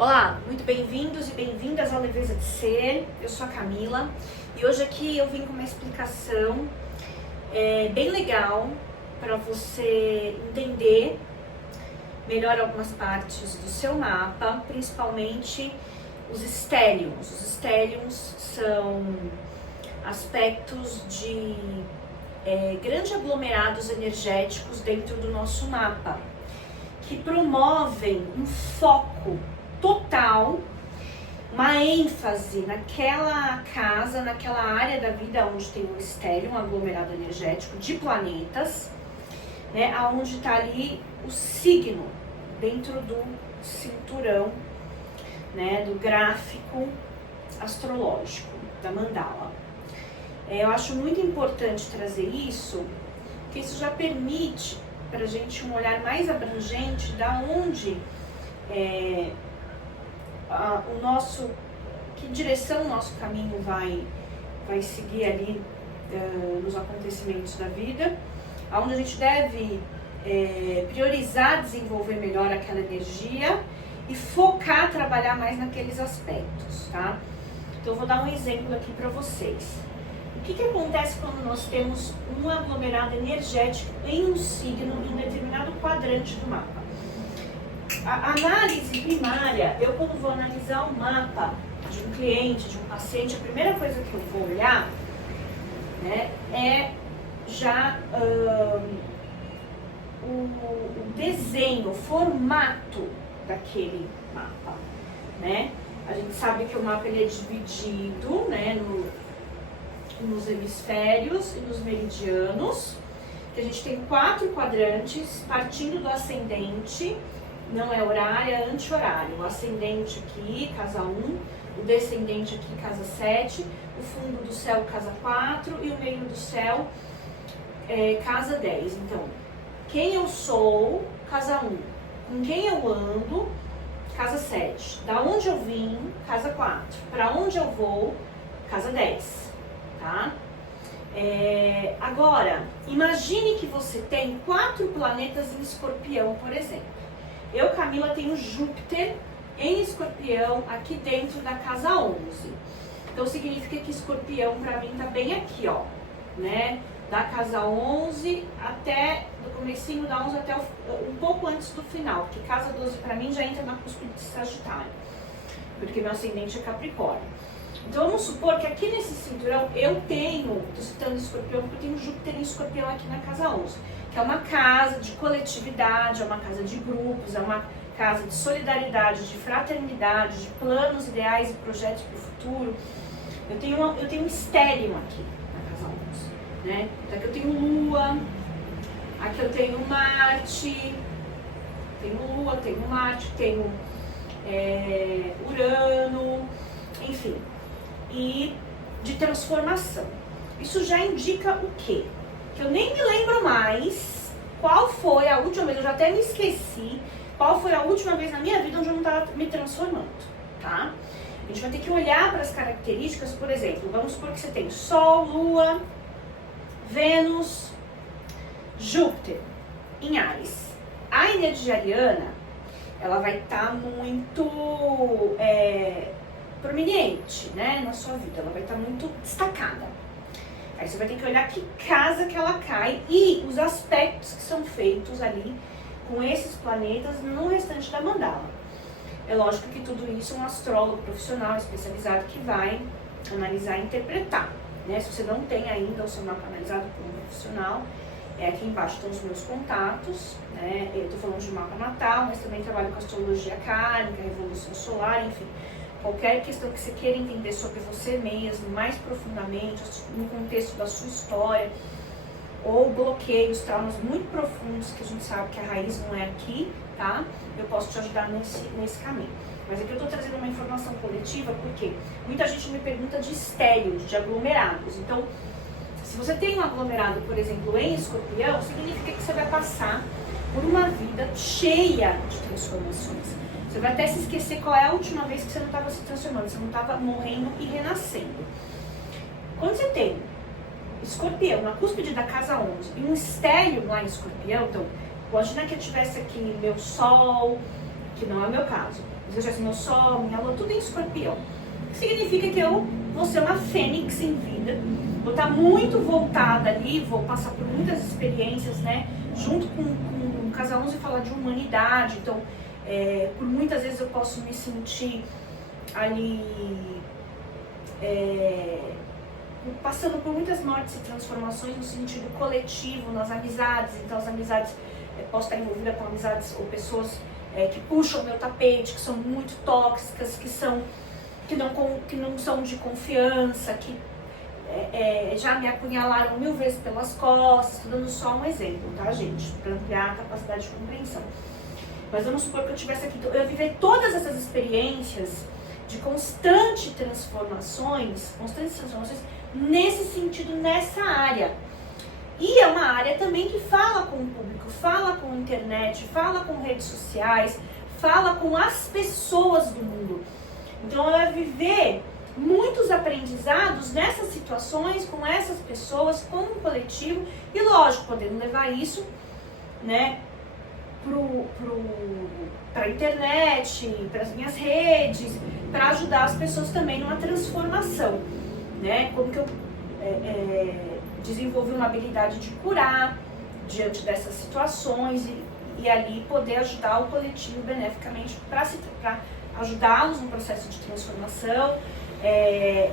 Olá, muito bem-vindos e bem-vindas ao Leveza de Ser. Eu sou a Camila e hoje aqui eu vim com uma explicação bem legal para você entender melhor algumas partes do seu mapa, principalmente os estélions. Os estélions são aspectos de grandes aglomerados energéticos dentro do nosso mapa, que promovem um foco total, uma ênfase naquela casa, naquela área da vida onde tem um estélio, um aglomerado energético de planetas, né, onde está ali o signo dentro do cinturão, né, do gráfico astrológico, da mandala. Eu acho muito importante trazer isso, porque isso já permite para a gente um olhar mais abrangente da onde que direção o nosso caminho vai seguir ali nos acontecimentos da vida, onde a gente deve priorizar, desenvolver melhor aquela energia e focar, trabalhar mais naqueles aspectos, tá? Então eu vou dar um exemplo aqui para vocês. O que acontece quando nós temos um aglomerado energético em um signo, em um determinado quadrante do mapa? A análise primária, eu quando vou analisar o mapa de um cliente, de um paciente, a primeira coisa que eu vou olhar, né, é já o desenho, o formato daquele mapa, né? A gente sabe que o mapa ele é dividido, né, nos hemisférios e nos meridianos, que a gente tem 4 quadrantes partindo do ascendente. Não é horário, é anti-horário. O ascendente aqui, casa 1, o descendente aqui, casa 7, o fundo do céu, casa 4 e o meio do céu, casa 10. Então, quem eu sou, casa 1. Com quem eu ando, casa 7. Da onde eu vim, casa 4. Para onde eu vou, casa 10. Tá? Agora, imagine que você tem 4 planetas em Escorpião, por exemplo. Eu, Camila, tenho Júpiter em Escorpião aqui dentro da casa 11. Então significa que Escorpião para mim tá bem aqui, ó, né? Da casa 11 até do comecinho da 11 até um pouco antes do final, porque casa 12 para mim já entra na cúspide de Sagitário, porque meu ascendente é Capricórnio. Então vamos supor que aqui nesse cinturão eu tenho, tô citando Escorpião porque eu tenho Júpiter em Escorpião aqui na casa 11, que é uma casa de coletividade, é uma casa de grupos, é uma casa de solidariedade, de fraternidade, de planos, ideais e projetos para o futuro. Eu tenho um estélio aqui na casa 11, né? Então aqui eu tenho Lua, aqui eu tenho Marte, tenho Urano, enfim, e de transformação. Isso já indica o quê? Que eu nem me lembro mais qual foi a última vez, eu já até me esqueci qual foi a última vez na minha vida onde eu não estava me transformando, tá? A gente vai ter que olhar para as características, por exemplo, vamos supor que você tem Sol, Lua, Vênus, Júpiter em Áries. A energia ariana, ela vai estar muito prominente, né, na sua vida, ela vai estar muito destacada. Aí você vai ter que olhar que casa que ela cai e os aspectos que são feitos ali com esses planetas no restante da mandala. É lógico que tudo isso um astrólogo profissional especializado que vai analisar e interpretar, né? Se você não tem ainda o seu mapa analisado por um profissional, aqui embaixo estão os meus contatos, né? Eu estou falando de mapa natal, mas também trabalho com astrologia kármica, revolução solar, enfim. Qualquer questão que você queira entender sobre você mesmo, mais profundamente, no contexto da sua história, ou bloqueios, traumas muito profundos, que a gente sabe que a raiz não é aqui, tá? Eu posso te ajudar nesse caminho. Mas aqui eu estou trazendo uma informação coletiva, porque muita gente me pergunta de estélios, de aglomerados. Então, se você tem um aglomerado, por exemplo, em Escorpião, significa que você vai passar por uma vida cheia de transformações. Você vai até se esquecer qual é a última vez que você não estava se transformando, você não estava morrendo e renascendo. Quando você tem Escorpião na cúspide da casa 11 e um estélio lá em Escorpião, então, imagina que eu tivesse aqui meu Sol, que não é o meu caso, Se eu tivesse meu sol, minha lua, tudo em escorpião. Significa que eu vou ser uma fênix em vida, vou estar muito voltada ali, vou passar por muitas experiências, né? Junto com o casal 11 falar de humanidade, então por muitas vezes eu posso me sentir ali passando por muitas mortes e transformações no sentido coletivo, nas amizades. Então as amizades, posso estar envolvida com amizades ou pessoas que puxam o meu tapete, que são muito tóxicas, que não são de confiança, que já me apunhalaram 1000 vezes pelas costas. Estou dando só um exemplo, tá, gente? Para ampliar a capacidade de compreensão. Mas vamos supor que eu tivesse aqui, eu viver todas essas experiências de constantes transformações nesse sentido, nessa área. E é uma área também que fala com o público, fala com a internet, fala com redes sociais, fala com as pessoas do mundo. Então ela vai viver muitos aprendizados nessas situações, com essas pessoas, com o coletivo, e lógico, podendo levar isso, né, para a internet, para as minhas redes, para ajudar as pessoas também numa transformação, né? Como que eu desenvolvi uma habilidade de curar diante dessas situações e ali poder ajudar o coletivo beneficamente para ajudá-los no processo de transformação,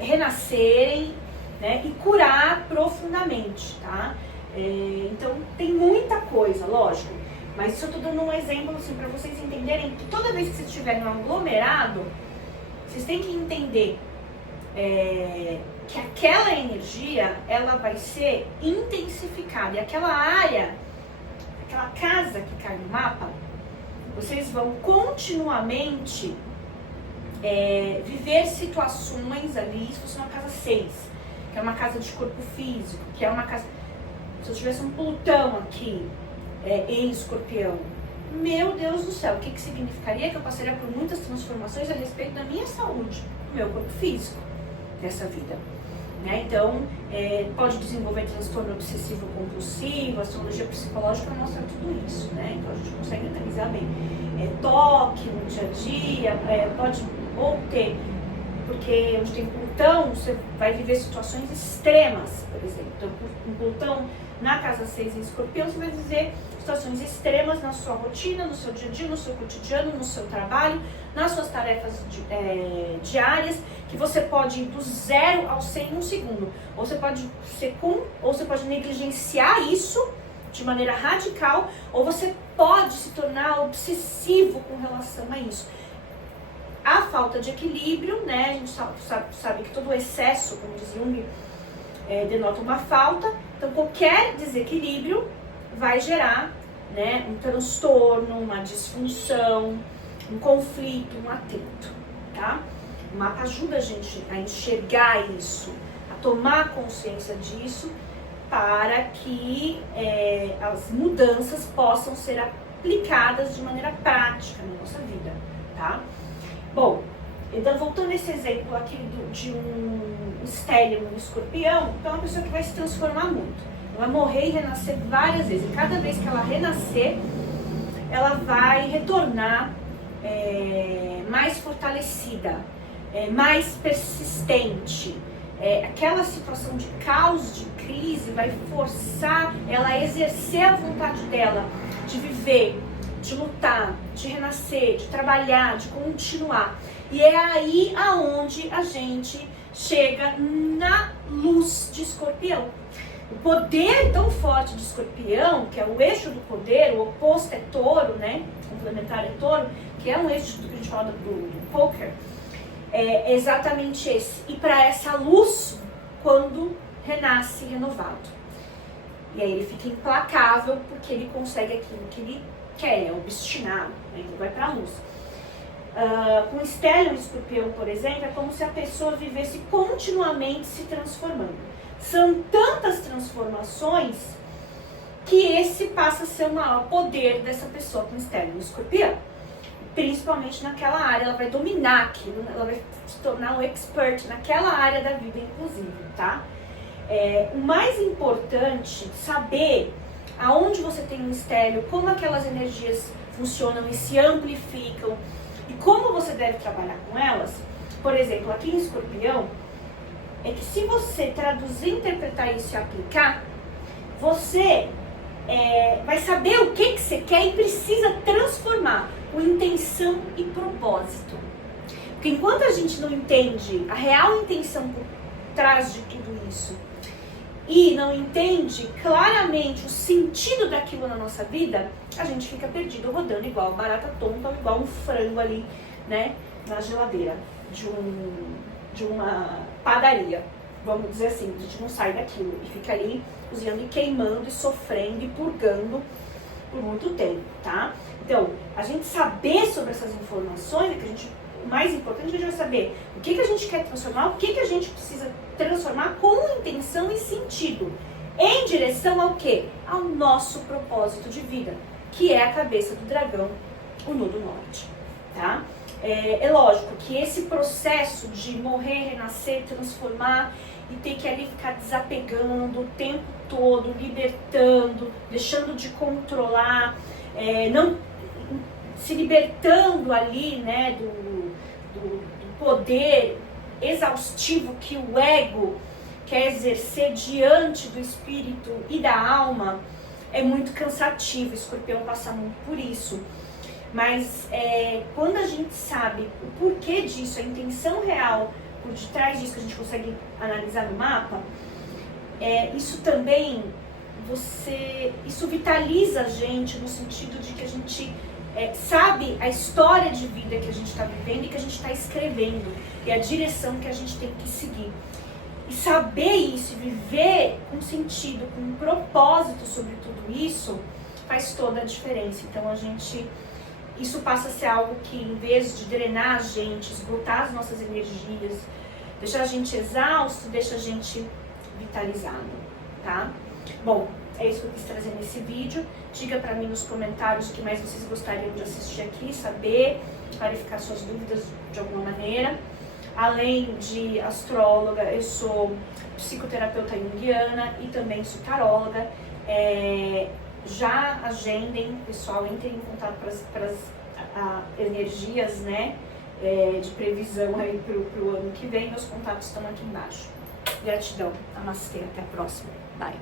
renascerem, né, e curar profundamente, tá? Então tem muita coisa, lógico, mas isso eu tô dando um exemplo assim, para vocês entenderem que toda vez que vocês estiverem no aglomerado, vocês têm que entender que aquela energia ela vai ser intensificada, e aquela área, aquela casa que cai no mapa, vocês vão continuamente viver situações ali. Se fosse uma casa 6, que é uma casa de corpo físico, que é uma casa, se eu tivesse um Plutão aqui em Escorpião, meu Deus do céu, o que significaria? Que eu passaria por muitas transformações a respeito da minha saúde, do meu corpo físico dessa vida, né? Então pode desenvolver transtorno obsessivo compulsivo, a astrologia psicológica mostra tudo isso, né? Então a gente consegue analisar bem. Toque no dia a dia, pode ou ter, porque onde tem Plutão, você vai viver situações extremas, por exemplo. Então, com Plutão na casa 6 em Escorpião, você vai viver situações extremas na sua rotina, no seu dia a dia, no seu cotidiano, no seu trabalho, nas suas tarefas diárias, que você pode ir do 0 ao 100 em um segundo. Ou você pode negligenciar isso de maneira radical, ou você pode se tornar obsessivo com relação a isso. A falta de equilíbrio, né? A gente sabe que todo o excesso, como diz Jung, denota uma falta. Então, qualquer desequilíbrio vai gerar, né, um transtorno, uma disfunção, um conflito, um atrito, tá? O mapa ajuda a gente a enxergar isso, a tomar consciência disso, para que as mudanças possam ser aplicadas de maneira prática na nossa vida, tá? Bom, então voltando a esse exemplo aqui de um estélio, um escorpião, então é uma pessoa que vai se transformar muito. Ela vai morrer e renascer várias vezes. E cada vez que ela renascer, ela vai retornar mais fortalecida, mais persistente. Aquela situação de caos, de crise, vai forçar ela a exercer a vontade dela de viver, de lutar, de renascer, de trabalhar, de continuar. E é aí aonde a gente chega na luz de Escorpião. O poder tão forte de Escorpião, que é o eixo do poder, o oposto é Touro, né? O complementar é Touro, que é um eixo do que a gente fala do poker, é exatamente esse. E para essa luz, quando renasce renovado. E aí ele fica implacável, porque ele consegue aquilo que ele quer, é obstinado, né? Então vai para a luz. Com estélio e escorpião, por exemplo, é como se a pessoa vivesse continuamente se transformando. São tantas transformações que esse passa a ser o maior poder dessa pessoa com estélio e escorpião. Principalmente naquela área, ela vai dominar aquilo, ela vai se tornar um expert naquela área da vida, inclusive, tá? O mais importante, saber aonde você tem um estélio, como aquelas energias funcionam e se amplificam, e como você deve trabalhar com elas, por exemplo, aqui em Escorpião, é que se você traduzir, interpretar isso e aplicar, você vai saber o que você quer e precisa transformar com intenção e propósito. Porque enquanto a gente não entende a real intenção por trás de tudo isso e não entende claramente o sentido daquilo na nossa vida, a gente fica perdido rodando igual barata tonta, igual um frango ali, né, na geladeira de uma padaria. Vamos dizer assim, a gente não sai daquilo e fica ali cozinhando e queimando e sofrendo e purgando por muito tempo, tá? Então, a gente saber sobre essas informações, o mais importante, a gente vai saber o que a gente quer transformar, o que a gente precisa transformar com intenção e sentido, em direção ao quê? Ao nosso propósito de vida, que é a cabeça do dragão, o Nodo Norte, tá? É lógico que esse processo de morrer, renascer, transformar e ter que ali ficar desapegando o tempo todo, libertando, deixando de controlar, não se libertando ali, né, do poder exaustivo que o ego quer exercer diante do espírito e da alma, é muito cansativo. O Escorpião passa muito por isso. Mas quando a gente sabe o porquê disso, a intenção real por detrás disso que a gente consegue analisar no mapa, isso também, isso vitaliza a gente no sentido de que a gente sabe a história de vida que a gente está vivendo e que a gente está escrevendo, e a direção que a gente tem que seguir. E saber isso, e viver com sentido, com um propósito sobre tudo isso, faz toda a diferença. Então isso passa a ser algo que, em vez de drenar a gente, esgotar as nossas energias, deixar a gente exausto, deixa a gente vitalizado, tá? Bom, é isso que eu quis trazer nesse vídeo. Diga pra mim nos comentários o que mais vocês gostariam de assistir aqui, saber, clarificar suas dúvidas de alguma maneira. Além de astróloga, eu sou psicoterapeuta junguiana e também sou taróloga. Já agendem, pessoal, entrem em contato para as energias, né, de previsão aí pro ano que vem. Meus contatos estão aqui embaixo. Gratidão. Namastê. Até a próxima. Bye.